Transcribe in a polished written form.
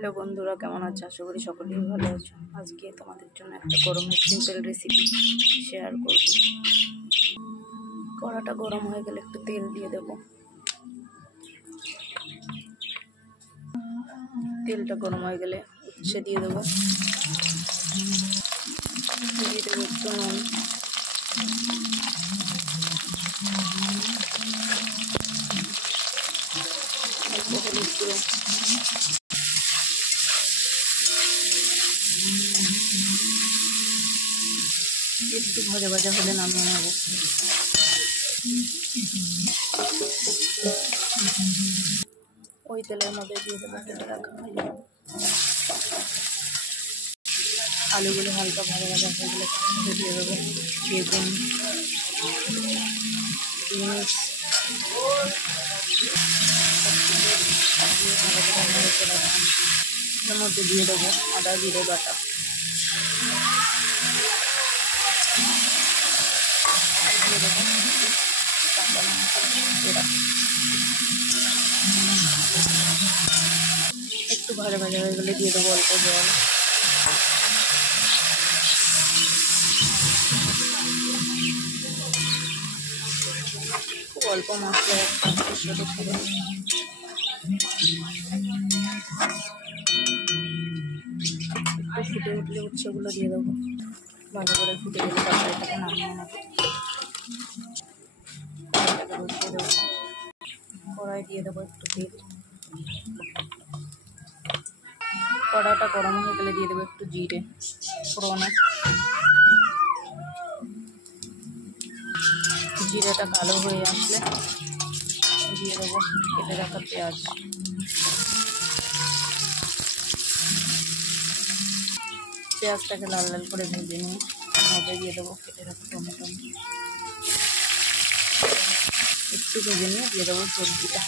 Hello বন্ধুরা, কেমন আছো? আশা করি সকলেই ভালো আছো। আজকে তোমাদের জন্য একটা গরমের সিম্পল রেসিপি শেয়ার করব। কড়াটা গরম হয়ে গেলে একটু তেল দিয়ে দেব। তেলটা গরম হয়ে গেলে উচ্ছে দিয়ে দেবো। দিয়ে দেবো একটু নুন, অল্প হলুদ গুঁড়ো, একটু ভাজা ভাজা হলে নামিয়ে নেব। ওই তেলের মধ্যে দিয়ে দেবো কেটে রাখা আলুগুলো হালকা ভাজা ভাজা হয়ে গেলে দিয়ে দেবো বেগুন, বিনস, এর মধ্যে দিয়ে দেবো আদা জিরে বাটা, দিয়ে দেবো কাঁচা লঙ্কা জিরা। একটু ভাজা ভাজা হয়ে গেলে দিয়ে দেবো অল্প জল। খুব অল্প মশলা একটু ফুটে উঠলে উচ্ছেগুলো দিয়ে দেবো। ভালো করে ফুটে গেলে তরকারিটাকে নামিয়ে নেবো। বসিয়ে দেবো, কড়াই দিয়ে দেবো একটু তেল। কড়াটা গরম হয়ে গেলে দিয়ে দেবো একটু জিরে ফোড়নে। জিরেটা কালো হয়ে আসলে দিয়ে দেবো কেটে রাখা পেঁয়াজ। পেঁয়াজটাকে লাল লাল করে ভেজে নিয়ে মধ্যে দিয়ে দেবো কেটে রাখা টমেটো। একটু ভেজে নিয়ে দিয়ে দেবো সবজিটা।